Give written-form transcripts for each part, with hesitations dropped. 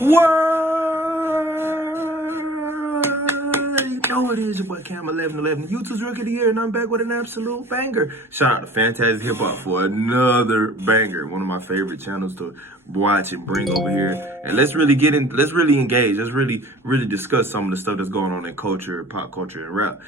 What? You know it is your boy Cam 1111, YouTube's Rookie of the Year, and I'm back with an absolute banger. Shout out to Fantastic Hip Hop for another banger. One of my favorite channels to watch and bring over here. And let's really get in, let's really engage. Let's really discuss some of the stuff that's going on in culture, pop culture, and rap.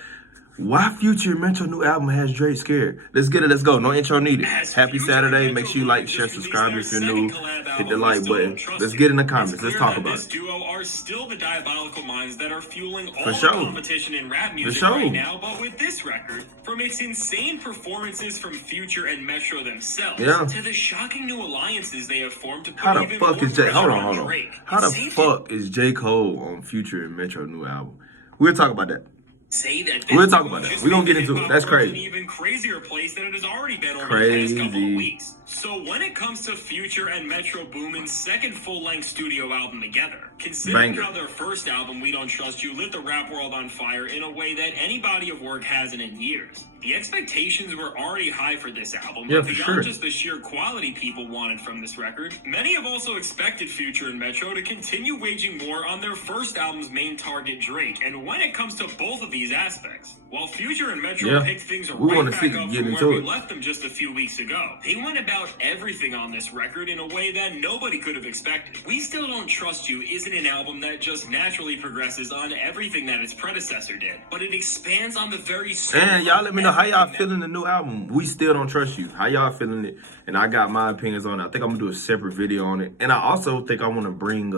Why Future Metro new album has Drake scared? Let's get it, let's go. No intro needed. Happy Saturday. Make sure you like, share, subscribe if you're new. Hit the like button. Let's get in the comments. Let's talk about it. Duo are still the diabolical minds that are fueling all For the sure. competition in rap music right now, but with this record, from its insane performances from Future and Metro themselves, to the shocking new alliances they have formed to put How the even fuck more is J? pressure Hold on on. Drake. How the fuck is J. Cole on Future and Metro new album? We'll talk about that. Say that We'll talk about that. We're gonna get into it. That's crazy. An even crazier place than it has already been over the past couple of weeks. So when it comes to Future and Metro Boomin's second full-length studio album together, considering how their first album, We Don't Trust You, lit the rap world on fire in a way that any body of work hasn't in years. The expectations were already high for this album, but beyond just the sheer quality people wanted from this record, many have also expected Future and Metro to continue waging war on their first album's main target, Drake. And when it comes to both of these aspects, while Future and Metro picked things right back up from where we left them just a few weeks ago, they went about everything on this record in a way that nobody could have expected. We Still Don't Trust You isn't an album that just naturally progresses on everything that its predecessor did, but it expands on the very And y'all let me know how y'all feeling the new album, We Still Don't Trust You. How y'all feeling it? And I got my opinions on it. I think I'm gonna do a separate video on it. And I also think I want to bring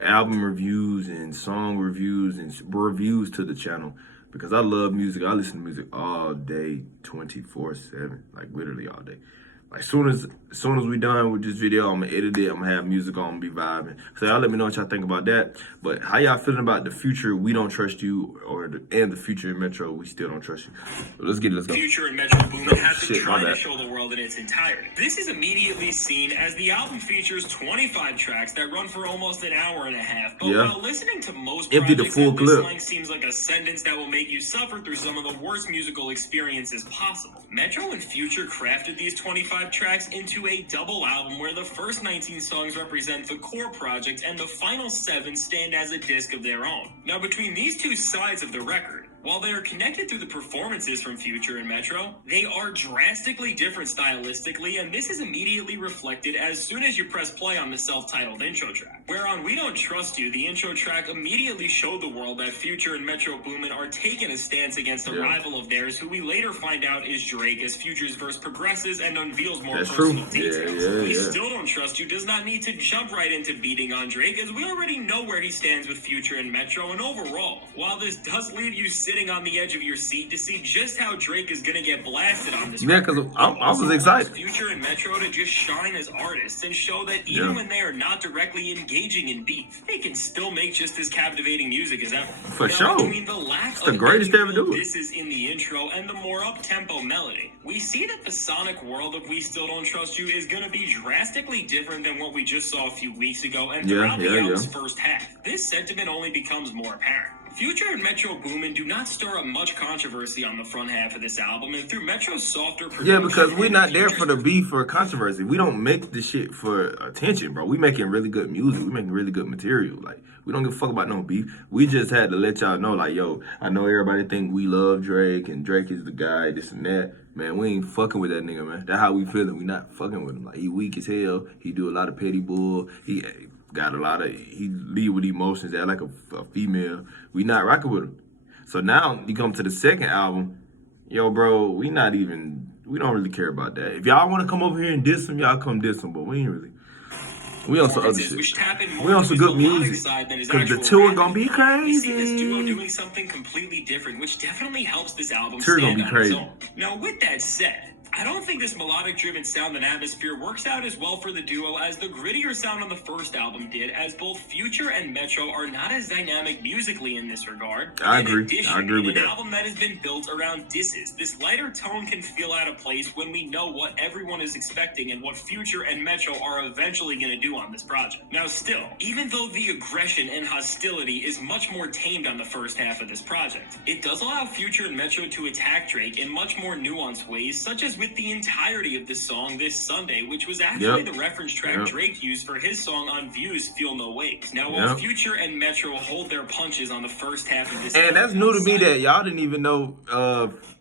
album reviews and song reviews and reviews to the channel, because I love music. I listen to music all day, 24/7, like literally all day. Like soon as we done with this video, I'm gonna edit it. I'm gonna have music on, be vibing. So y'all let me know what y'all think about that. But how y'all feeling about the Future We Don't Trust You, and the Future and Metro We Still Don't Trust You? Let's get it. Let's go. Future and Metro Boomin have been trying to show the world in its entirety. This is immediately seen as the album features 25 tracks that run for almost an hour and a half. But while listening to most projects, this length seems like a sentence that will make you suffer through some of the worst musical experiences possible. Metro and Future crafted these 25 tracks into a double album where the first 19 songs represent the core project and the final 7 stand as a disc of their own. Now, between these two sides of the record, while they are connected through the performances from Future and Metro, they are drastically different stylistically, and this is immediately reflected as soon as you press play on the self-titled intro track. Where on We Don't Trust You, the intro track immediately showed the world that Future and Metro Boomin are taking a stance against a rival of theirs, who we later find out is Drake, as Future's verse progresses and unveils more personal details. We Still Don't Trust You does not need to jump right into beating on Drake, as we already know where he stands with Future and Metro, and overall, while this does leave you sitting on the edge of your seat to see just how Drake is gonna get blasted on this record, because I was excited. Future and Metro to just shine as artists and show that even when they are not directly engaging in beef, they can still make just as captivating music as ever. For sure. Between the lack it's the greatest they ever do it. This is in the intro and the more up-tempo melody, we see that the sonic world of We Still Don't Trust You is gonna be drastically different than what we just saw a few weeks ago and throughout the album's first half. This sentiment only becomes more apparent. Future and Metro Boomin do not stir up much controversy on the front half of this album, and through Metro's softer production... because we're not there for the beef or controversy. We don't make the shit for attention, bro. We making really good music. We making really good material. Like, we don't give a fuck about no beef. We just had to let y'all know, like, yo, I know everybody think we love Drake, and Drake is the guy, this and that. Man, we ain't fucking with that nigga, man. That's how we feeling. We not fucking with him. Like, he weak as hell. He do a lot of petty bull. He lead with emotions, act like a female. We not rocking with him. So now you come to the second album, yo, bro, we don't really care about that. If y'all want to come over here and diss him, y'all come diss him, but we ain't really. We on some other shit. We on some good music. Because the tour gonna be crazy. We see this duo doing something completely different, which definitely helps this album stand on its own. Now, with that said, I don't think this melodic-driven sound and atmosphere works out as well for the duo as the grittier sound on the first album did, as both Future and Metro are not as dynamic musically in this regard. I agree with an that. album that has been built around disses, this lighter tone can feel out of place when we know what everyone is expecting and what Future and Metro are eventually going to do on this project. Now still, even though the aggression and hostility is much more tamed on the first half of this project, it does allow Future and Metro to attack Drake in much more nuanced ways, such as was with the entirety of the song This Sunday, which was actually the reference track Drake used for his song on View's Feel No Weight. Now, while Future and Metro hold their punches on the first half of this, and that's new to me that y'all didn't even know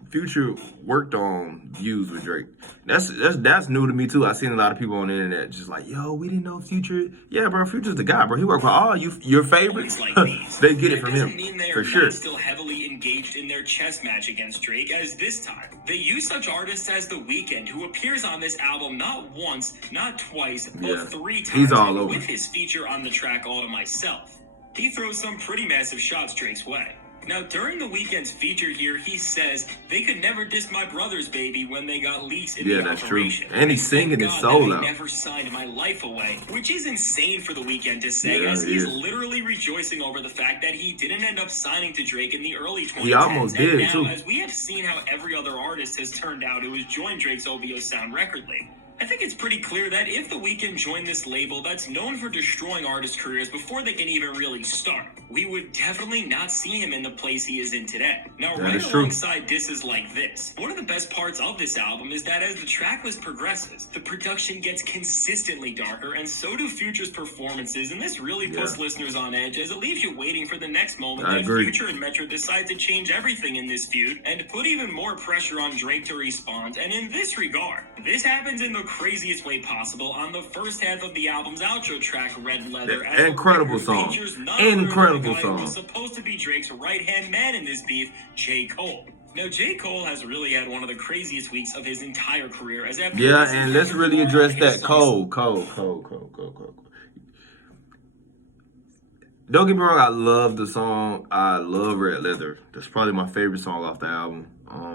Future worked on Views with Drake. That's new to me too. I've seen a lot of people on the internet just like, yo, we didn't know Future. Yeah, bro, Future's the guy, bro. He worked for all your favorites. Like they get it from him for sure. Still heavily engaged in their chess match against Drake, as this time they use such artists as The Weeknd, who appears on this album not once, not twice, but 3 times. He's all over with his feature on the track All to Myself. He throws some pretty massive shots Drake's way. Now, during The Weeknd's feature here, he says, they could never diss my brother's baby when they got leaks in the operation. True. And he's singing his soul out. Never signed my life away, which is insane for The Weeknd to say, as he's literally rejoicing over the fact that he didn't end up signing to Drake in the early 2010s. He almost did, now, too. As we have seen how every other artist has turned out who has joined Drake's OVO Sound record label, I think it's pretty clear that if The Weeknd joined this label that's known for destroying artists' careers before they can even really start, we would definitely not see him in the place he is in today. Now, right alongside disses like this, one of the best parts of this album is that as the track list progresses, the production gets consistently darker, and so do Future's performances, and this really puts listeners on edge, as it leaves you waiting for the next moment that Future and Metro decide to change everything in this feud and put even more pressure on Drake to respond. And in this regard, this happens in the craziest way possible on the first half of the album's outro track, Red Leather. Incredible song. Incredible song. Was supposed to be Drake's right-hand man in this beef, J. Cole. Now, J. Cole has really had one of the craziest weeks of his entire career. And let's really address that. Cole. Don't get me wrong, I love the song. I love Red Leather. That's probably my favorite song off the album,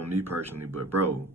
me personally. But, bro,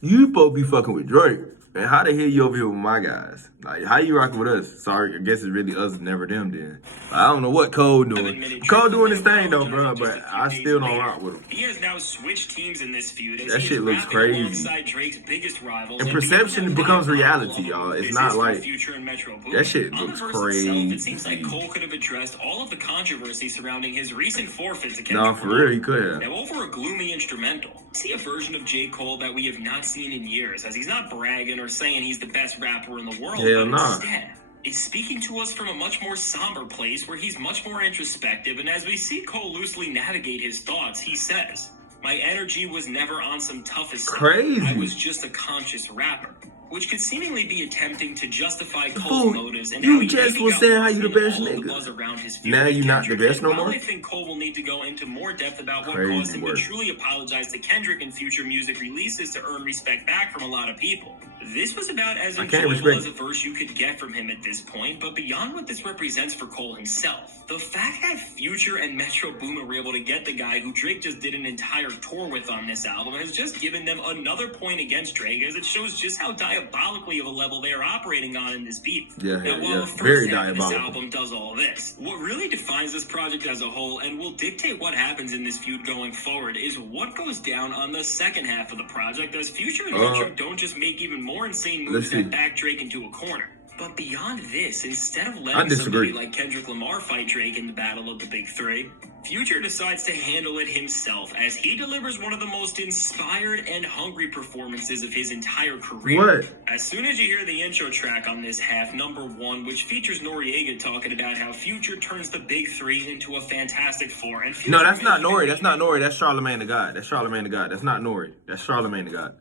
you supposed to be fucking with Drake. And how the hell you over here with my guys? Like, how you rocking with us? Sorry, I guess it's really us, never them then. I don't know what Cole doing. Cole doing his thing though, bro, but I still don't rock with him. He has now switched teams in this feud. That shit looks crazy. Drake's biggest rivals, and perception becomes reality, y'all. It's not like that shit looks crazy. It seems like Cole could have addressed all of the controversy surrounding his recent forfeit to Kendrick. No, for real, he could have. Now, over a gloomy instrumental, see a version of J. Cole that we have not seen in years, as he's not bragging or saying he's the best rapper in the world. Hell nah. Instead, is speaking to us from a much more somber place where he's much more introspective, and as we see Cole loosely navigate his thoughts, he says, my energy was never on some toughest crazy. I was just a conscious rapper. Which could seemingly be attempting to justify Cole's motives. And you just was saying how you the best nigga. Now you not the best no more? I think Cole will need to go into more depth about what caused him to truly apologize to Kendrick in future music releases to earn respect back from a lot of people. This was about as enjoyable as a verse you could get from him at this point, but beyond what this represents for Cole himself, the fact that Future and Metro Boomin were able to get the guy who Drake just did an entire tour with on this album has just given them another point against Drake, as it shows just how diabolically of a level they are operating on in this beat. Now, while the first half of this album does all this, what really defines this project as a whole and will dictate what happens in this feud going forward is what goes down on the second half of the project, as Future and Metro don't just make even more insane moves that back Drake into a corner. But beyond this, instead of letting somebody like Kendrick Lamar fight Drake in the battle of the big three, Future decides to handle it himself as he delivers one of the most inspired and hungry performances of his entire career. As soon as you hear the intro track on this half, number 1, which features Noriega talking about how Future turns the big three into a fantastic four. And no, that's not Nori. That's not Nori. That's Charlamagne the God. That's Charlamagne the God. That's not Nori. That's Charlamagne the God.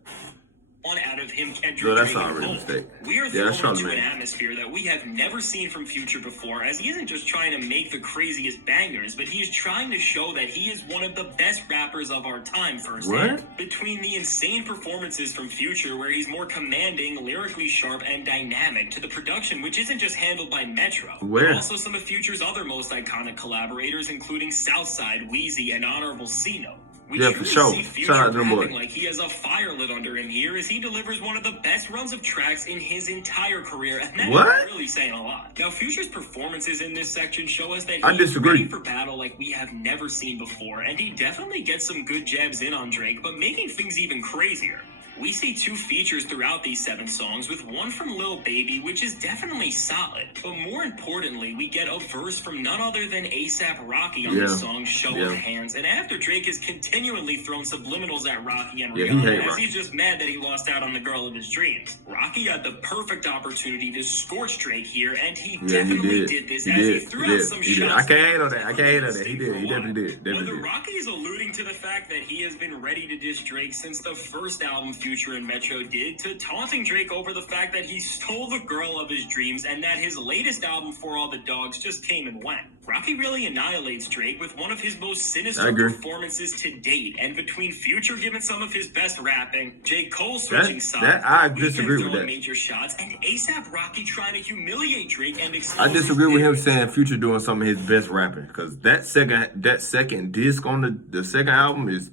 Out of him, Kendrick, no, that's not a real mistake. We are thrown into an atmosphere that we have never seen from Future before, as he isn't just trying to make the craziest bangers, but he is trying to show that he is one of the best rappers of our time firsthand. Between the insane performances from Future, where he's more commanding, lyrically sharp, and dynamic, to the production, which isn't just handled by Metro, but also some of Future's other most iconic collaborators, including Southside, Wheezy, and Honorable C-Note. We for sure. Shout out to them boys. Like he has a fire lit under him here, as he delivers one of the best runs of tracks in his entire career, and that is really saying a lot. Now, Future's performances in this section show us that he's ready for battle like we have never seen before, and he definitely gets some good jabs in on Drake, but making things even crazier, We see 2 features throughout these 7 songs, with one from Lil Baby, which is definitely solid. But more importantly, we get a verse from none other than A$AP Rocky on this song, Show of Hands. And after Drake has continually thrown subliminals at Rocky and Rihanna, as he's just mad that he lost out on the girl of his dreams. Rocky had the perfect opportunity to scorch Drake here, and he definitely did this, as he threw out some shots. I can't hate on that. He did. He definitely did. Whether Rocky is alluding to the fact that he has been ready to diss Drake since the first album Future and Metro did, to taunting Drake over the fact that he stole the girl of his dreams and that his latest album, For All the Dogs, just came and went. Rocky really annihilates Drake with one of his most sinister performances to date, and between Future giving some of his best rapping, J. Cole switching sides, I disagree with that. Major shots, and A$AP Rocky trying to humiliate Drake and I disagree with him saying Future doing some of his best rapping, because that second disc on the second album is,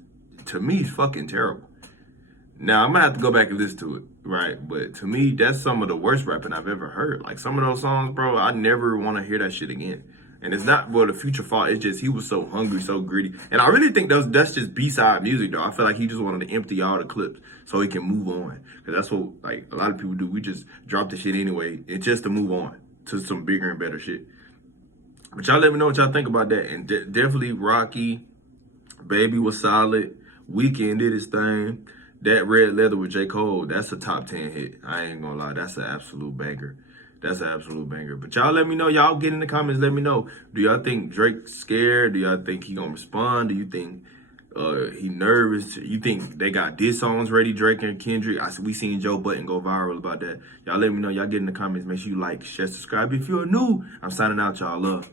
to me, fucking terrible. Now, I'm gonna have to go back and listen to it, right? But to me, that's some of the worst rapping I've ever heard. Like, some of those songs, bro, I never want to hear that shit again. And it's not, the Future fault. It's just he was so hungry, so greedy. And I really think that's just B-side music, though. I feel like he just wanted to empty all the clips so he can move on. Because that's what, like, a lot of people do. We just drop the shit anyway. It's just to move on to some bigger and better shit. But y'all let me know what y'all think about that. And definitely Rocky, Baby was solid. Weeknd did his thing. That Red Leather with J. Cole, that's a top 10 hit. I ain't gonna lie, that's an absolute banger. That's an absolute banger. But y'all let me know. Y'all get in the comments, let me know. Do y'all think Drake's scared? Do y'all think he gonna respond? Do you think he nervous? You think they got diss songs ready, Drake and Kendrick? We seen Joe Budden go viral about that. Y'all let me know. Y'all get in the comments. Make sure you like, share, subscribe. If you're new, I'm signing out, y'all. Love.